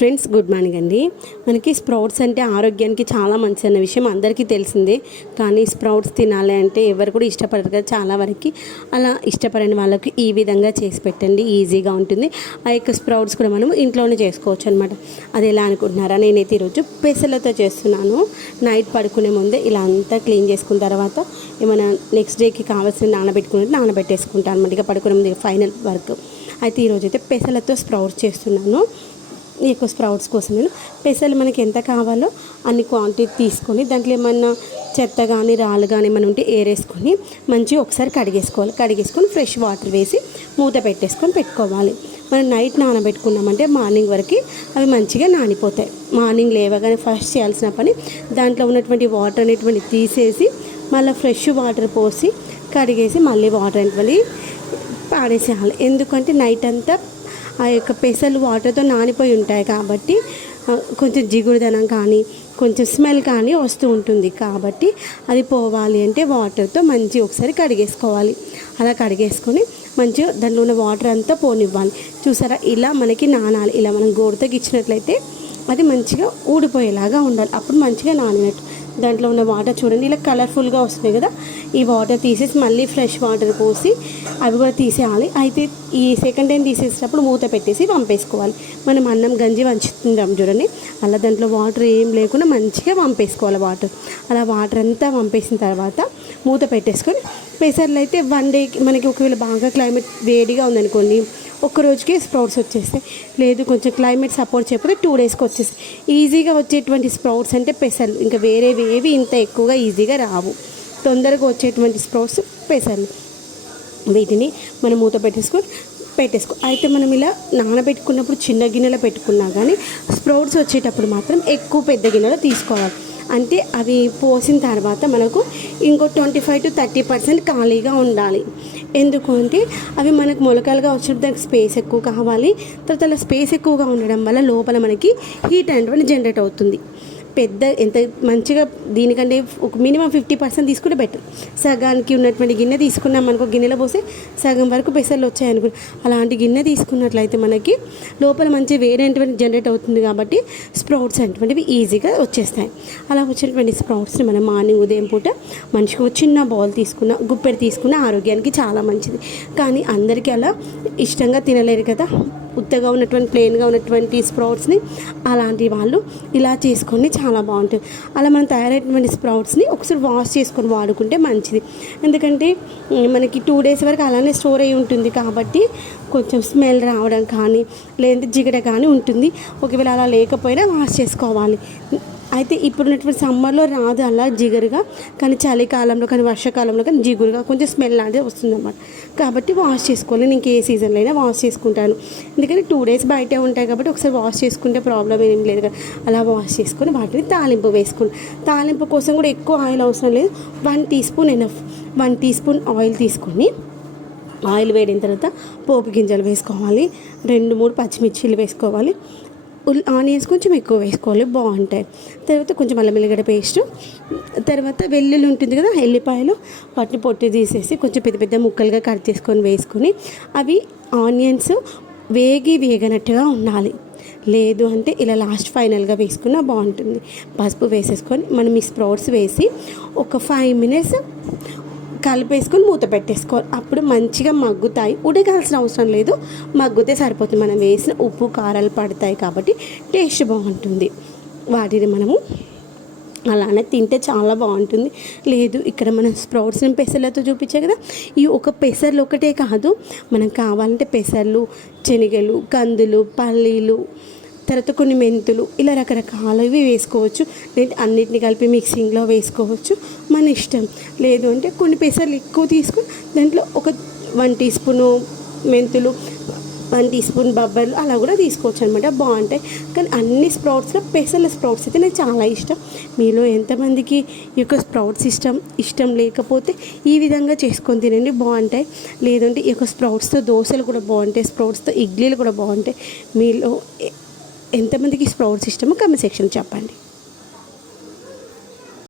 Friends good morning అండి. మనకి sprouts అంటే ఆరోగ్యానికి చాలా మంచి అన్న విషయం అందరికీ తెలిసిందే. కానీ స్ప్రౌట్స్ తినాలి అంటే ఎవరు కూడా ఇష్టపడరు కదా చాలా వరకు. అలా ఇష్టపడని వాళ్ళకి ఈ విధంగా చేసి పెట్టండి. ఈజీగా ఉంటుంది. ఆ యొక్క స్ప్రౌట్స్ కూడా మనం ఇంట్లోనే చేసుకోవచ్చు అనమాట అది ఎలా అనుకుంటున్నారా? నేనైతే ఈరోజు పెసలతో చేస్తున్నాను. నైట్ పడుకునే ముందే ఇలా అంతా క్లీన్ చేసుకున్న తర్వాత ఏమైనా నెక్స్ట్ డేకి కావాల్సిన నానబెట్టుకున్నట్టు నానబెట్టేసుకుంటాను అనమాట ఇక పడుకునే ముందు ఫైనల్ వర్క్. అయితే ఈరోజు అయితే పెసలతో స్ప్రౌట్స్ చేస్తున్నాను. ఎక్కువ స్ప్రౌట్స్ కోసం నేను పెసలు మనకి ఎంత కావాలో అన్ని క్వాంటిటీ తీసుకొని దాంట్లో ఏమన్నా చెత్త కానీ రాళ్ళు కానీ ఏమైనా ఉంటే ఏరేసుకొని మంచిగా ఒకసారి కడిగేసుకోవాలి. కడిగేసుకొని ఫ్రెష్ వాటర్ వేసి మూత పెట్టేసుకొని పెట్టుకోవాలి. మనం నైట్ నానబెట్టుకున్నామంటే మార్నింగ్ వరకు అవి మంచిగా నానిపోతాయి. మార్నింగ్ లేవగానే ఫస్ట్ చేయాల్సిన పని దాంట్లో ఉన్నటువంటి వాటర్ అనేటువంటి తీసేసి మళ్ళీ ఫ్రెష్ వాటర్ పోసి కడిగేసి మళ్ళీ వాటర్ అనేటువంటి పాడేసేయాలి ఎందుకంటే నైట్ అంతా ఆ యొక్క పెసలు వాటర్తో నానిపోయి ఉంటాయి కాబట్టి కొంచెం జిగురుదనం కానీ కొంచెం స్మెల్ కానీ వస్తూ ఉంటుంది. కాబట్టి అది పోవాలి అంటే వాటర్తో మంచి ఒకసారి కడిగేసుకోవాలి. అలా కడిగేసుకొని మంచిగా దాంట్లో ఉన్న వాటర్ అంతా పోనివ్వాలి. చూసారా? ఇలా మనకి నానాలి. ఇలా మనం గోడతకి ఇచ్చినట్లయితే అది మంచిగా ఊడిపోయేలాగా ఉండాలి. అప్పుడు మంచిగా నానినట్టు. దాంట్లో ఉన్న వాటర్ చూడండి ఇలా కలర్ఫుల్గా వస్తున్నాయి కదా. ఈ వాటర్ తీసేసి మళ్ళీ ఫ్రెష్ వాటర్ పోసి అవి కూడా తీసేయాలి. అయితే ఈ సెకండ్ టైం తీసేసినప్పుడు మూత పెట్టేసి పంపేసుకోవాలి మనం అన్నం గంజి వంచుతుంటాం చూడండి. అలా దాంట్లో వాటర్ ఏం లేకుండా మంచిగా పంపేసుకోవాలి వాటర్ అలా వాటర్ అంతా పంపేసిన తర్వాత మూత పెట్టేసుకొని పెసర్లు అయితే వన్ డేకి మనకి ఒకవేళ బాగా క్లైమేట్ వేడిగా ఉందనుకోండి ఒక రోజుకే స్ప్రౌట్స్ వచ్చేస్తాయి. లేదు కొంచెం క్లైమేట్ సపోర్ట్ చేయకపోతే టూ డేస్కి వచ్చేస్తాయి. ఈజీగా వచ్చేటువంటి స్ప్రౌట్స్ అంటే పెసలు ఇంకా వేరేవి ఏవి ఇంత ఎక్కువగా ఈజీగా రావు. తొందరగా వచ్చేటువంటి స్ప్రౌట్స్ పెసలు వీటిని మనం మూత పెట్టేసుకొని పెట్టేసుకో అయితే మనం ఇలా నానబెట్టుకున్నప్పుడు చిన్న గిన్నెలో పెట్టుకున్నా కానీ స్ప్రౌట్స్ వచ్చేటప్పుడు మాత్రం ఎక్కువ పెద్ద గిన్నెలో తీసుకోవాలి. అంటే అవి పోసిన తర్వాత మనకు ఇంకో twenty five to thirty percent ఖాళీగా ఉండాలి. ఎందుకు అంటే అవి మనకు మొలకలుగా వచ్చినప్పుడు దానికి స్పేస్ ఎక్కువ కావాలి. తర్వాత అలా స్పేస్ ఎక్కువగా ఉండడం వల్ల లోపల మనకి హీట్ అనేటువంటి జనరేట్ అవుతుంది. పెద్ద ఎంత మంచిగా దీనికంటే ఒక మినిమం ఫిఫ్టీ పర్సెంట్ తీసుకుంటే బెటర్. సగానికి ఉన్నటువంటి గిన్నె తీసుకున్నాం అనుకో గిన్నెలో పోస్తే సగం వరకు పెసర్లు వచ్చాయి అనుకో అలాంటి గిన్నె తీసుకున్నట్లయితే మనకి లోపల మంచి వేరేటువంటి జనరేట్ అవుతుంది కాబట్టి స్ప్రౌట్స్ అనేటువంటివి ఈజీగా వచ్చేస్తాయి. అలా వచ్చినటువంటి స్ప్రౌట్స్ని మనం మార్నింగ్ ఉదయం పూట మనిషికి చిన్న బౌల్ తీసుకున్న గుప్పెడు తీసుకున్న ఆరోగ్యానికి చాలా మంచిది. కానీ అందరికీ అలా ఇష్టంగా తినలేరు కదా. ఉత్తగా ఉన్నటువంటి ప్లెయిన్గా ఉన్నటువంటి స్ప్రౌట్స్ని అలాంటి వాళ్ళు ఇలా చేసుకొని చాలా బాగుంటుంది అలా మనం తయారైనటువంటి స్ప్రౌట్స్ని ఒకసారి వాష్ చేసుకొని వాడుకుంటే మంచిది. ఎందుకంటే మనకి టూ డేస్ వరకు అలానే స్టోర్ అయి ఉంటుంది కాబట్టి కొంచెం స్మెల్ రావడం కానీ లేదంటే జిగట కానీ ఉంటుంది. ఒకవేళ అలా లేకపోయినా వాష్ చేసుకోవాలి. అయితే ఇప్పుడున్నటువంటి సమ్మర్లో రాదు అలా జిగురుగా కానీ చలికాలంలో కానీ వర్షాకాలంలో కానీ జిగురుగా కొంచెం స్మెల్ లాంటిది వస్తుందన్నమాట. కాబట్టి వాష్ చేసుకోవాలి. నేను ఏ సీజన్లో అయినా వాష్ చేసుకుంటాను. ఎందుకంటే టూ డేస్ బయటే ఉంటాయి కాబట్టి ఒకసారి వాష్ చేసుకుంటే ప్రాబ్లం ఏం లేదు కదా. అలా వాష్ చేసుకొని వాటిని తాలింపు వేసుకుని తాలింపు కోసం కూడా ఎక్కువ ఆయిల్ అవసరం లేదు. One teaspoon enough one teaspoon oil తీసుకొని ఆయిల్ వేడిన తర్వాత పోపు గింజలు వేసుకోవాలి. రెండు మూడు పచ్చిమిర్చీలు వేసుకోవాలి. ఆనియన్స్ కొంచెం ఎక్కువ వేసుకోవాలి బాగుంటాయి. తర్వాత కొంచెం అల్లం వెల్లిగడ్డ పేస్ట్ తర్వాత వెల్లుల్లి ఉంటుంది కదా ఎల్లిపాయలు వాటిని పొట్టి తీసేసి కొంచెం పెద్ద పెద్ద ముక్కలుగా కట్ చేసుకొని వేసుకొని అవి ఆనియన్స్ వేగి వేగనట్టుగా ఉండాలి. లేదు అంటే ఇలా లాస్ట్ ఫైనల్గా వేసుకున్నా బాగుంటుంది. పసుపు వేసేసుకొని మనం ఈ స్ప్రౌట్స్ వేసి ఒక ఫైవ్ మినిట్స్ కలిపేసుకొని మూత పెట్టేసుకోవాలి. అప్పుడు మంచిగా మగ్గుతాయి. ఉడకాల్సిన అవసరం లేదు. మగ్గితే సరిపోతుంది. మనం వేసిన ఉప్పు కారాలు పడతాయి కాబట్టి టేస్ట్ బాగుంటుంది. వాటిని మనము అలానే తింటే చాలా బాగుంటుంది. లేదు ఇక్కడ మనం స్ప్రౌట్స్ని పెసర్లతో చూపించే కదా. ఈ ఒక పెసర్లు ఒకటే కాదు. మనం కావాలంటే పెసర్లు శనగలు కందులు పల్లీలు తర్వాత కొన్ని మెంతులు ఇలా రకరకాలవి వేసుకోవచ్చు. లేదా అన్నిటిని కలిపి మిక్సింగ్లో వేసుకోవచ్చు. మన ఇష్టం. లేదు అంటే కొన్ని పెసర్లు ఎక్కువ తీసుకుని దాంట్లో ఒక వన్ టీ స్పూను మెంతులు వన్ టీ స్పూన్ బబ్బర్లు అలా కూడా తీసుకోవచ్చు అనమాట బాగుంటాయి. కానీ అన్ని స్ప్రౌట్స్లో పెసర్ల స్ప్రౌట్స్ అయితే నాకు చాలా ఇష్టం. మీలో ఎంతమందికి ఈ యొక్క స్ప్రౌట్స్ ఇష్టం ఇష్టం లేకపోతే ఈ విధంగా చేసుకొని తినండి బాగుంటాయి. లేదంటే ఈ యొక్క స్ప్రౌట్స్తో దోశలు కూడా బాగుంటాయి స్ప్రౌట్స్తో ఇడ్లీలు కూడా బాగుంటాయి. మీలో ఎంతమందికి స్ప్రౌట్స్ ఇష్టమో కమెంట్ సెక్షన్ చెప్పండి.